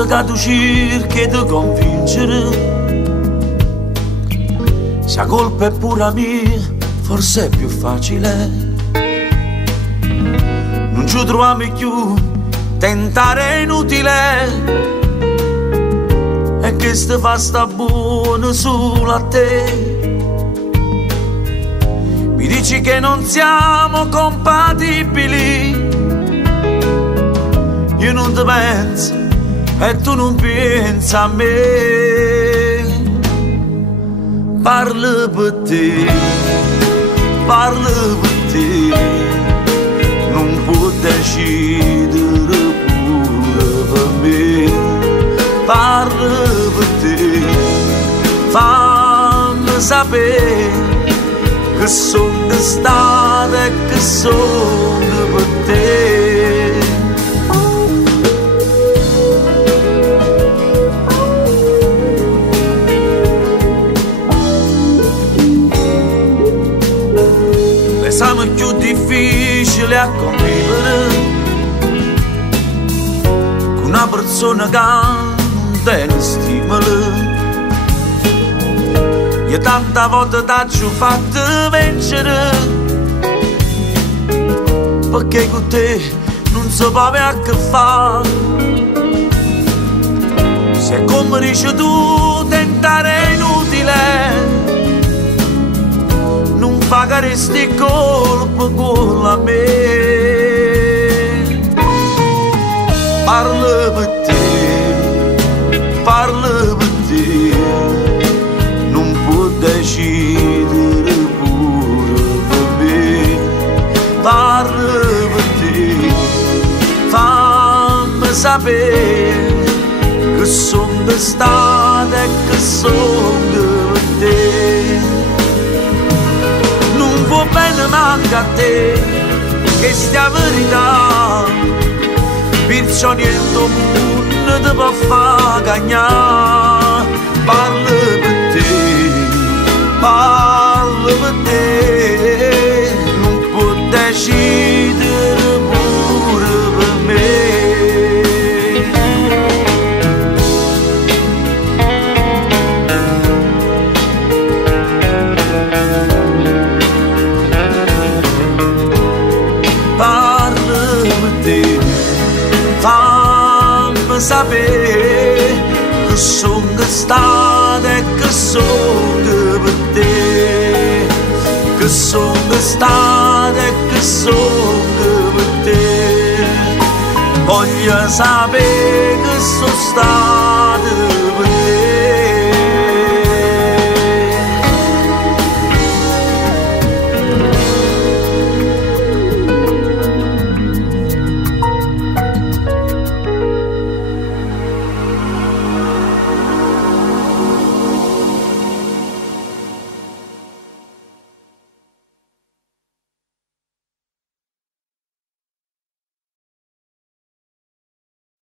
forse che tu cerchi di convincere, se la colpa è pure mia, forse è più facile. Non ci troviamo più, tentare è inutile, e che sta fa sta buona solo a te. Mi dici che non siamo compatibili, io non ti penso e tu non pensi a me. Parla per te, parla per te, non può decidere pure per me. Parla per te, fammi sapere che sono d'estate e che sono per te. L'esame più difficile a convivere con una persona che non tiene stimoli. Io tante volte t'ho fatto vincere, perché con te non si può avere a che fare. Se come dici tu tentare è inutile, non pagheresti colpa con la me. Parla per te, parla per te, non può decidere pure per me. Parla per te, fammi sapere che sono d'estate e che sono per te. Non va bene manca a te, che stia verità, perciò niente mondo ti può far cagnare. Parla per te, parla per te, non può decidere pure per me. Parla per te, fammi sapere che sono d'estate e che sono per te, che sono d'estate e che sono per te. Voglio sapere che sono stato